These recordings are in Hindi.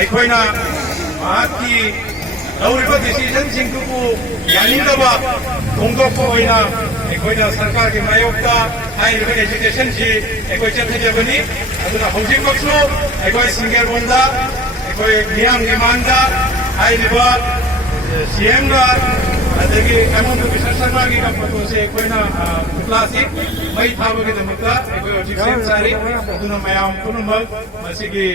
ꯑꯩꯈꯣꯏꯅ ꯃꯍꯥꯛꯀꯤ ꯂꯧꯔꯤꯕ ꯗꯤꯁꯤꯖꯟꯁꯤꯡꯗꯨꯕꯨ ꯌꯥꯅꯤꯡꯗꯕ ꯐꯣꯡꯗꯣꯛꯄ ꯑꯣꯏꯅ ꯑꯩꯈꯣꯏꯅ ꯁꯔꯀꯥꯔꯒꯤ ꯃꯥꯌꯣꯛꯇ ꯍꯥꯏꯔꯤꯕ ꯑꯦꯖꯨꯀꯦꯁꯟꯁꯤ ꯑꯩꯈꯣꯏ ꯆꯠꯊꯖꯕꯅꯤ ꯑꯗꯨꯅ ꯍꯧꯖꯤꯛꯃꯛꯁꯨ ꯑꯩꯈꯣꯏ ꯁꯤꯡꯒꯦꯔꯣꯟꯗ ꯑꯩꯈꯣꯏ ꯃꯤꯌꯥꯝꯒꯤ ꯃꯥꯡꯗ ꯍꯥꯏꯔꯤꯕ CMꯒ ꯑꯗꯒꯤ ꯍꯦꯃꯟꯇ ꯕꯤꯁ꯭ꯋ ꯁꯔꯃꯥꯒꯤ ꯐꯣꯇꯣꯁꯦ ꯑꯩꯈꯣꯏꯅ ꯄꯨꯇ꯭ꯂꯥꯁꯤ ꯃꯩ ꯊꯥꯕꯒꯤꯗꯃꯛꯇ ꯑꯩꯈꯣꯏ ꯍꯧꯖꯤꯛ ꯁꯦꯝ ꯁꯥꯔꯤ ꯑꯗꯨꯅ ꯃꯌꯥꯝ ꯄꯨꯝꯅꯃꯛ ꯃꯁꯤꯒꯤ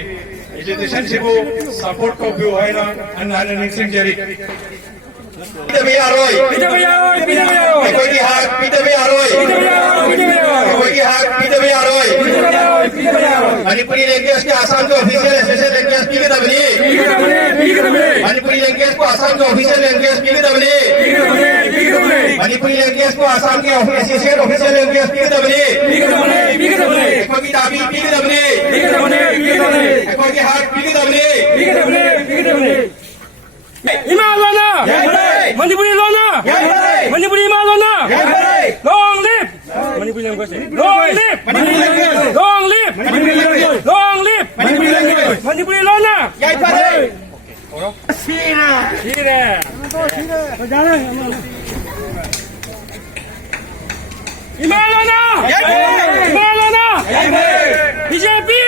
एजुकेशनसिबु सपोर्ट तौबियो हायना अन्ना निंसिंजरी पिदबे यारोय एकोगी हाक पिदबे यारोय एकोगी हाक पिदबे यारोय मणिपुरी लैंग्वेज के आसाम के ऑफिशियल स्पेशल लैंग्वेज पीके दबनी मणिपुरी लैंग्वेज को आसाम के ऑफिशियल लैंग्वेज पीके दबनी मणिपुरी लैंग्वेज को आसाम के एसोसिएट ऑफिशियल लैंग्वेज पीके दबनी एकोगी दाबी पीके दबनी एकोगी हाक पीके दबनी इमा लोना मणिपुरी लोना मणिपुरी इमा लोना long live Manipuri language long live long live long live Manipuri लोना याई पारे सीरा सीरा इमा लोना बीजेपी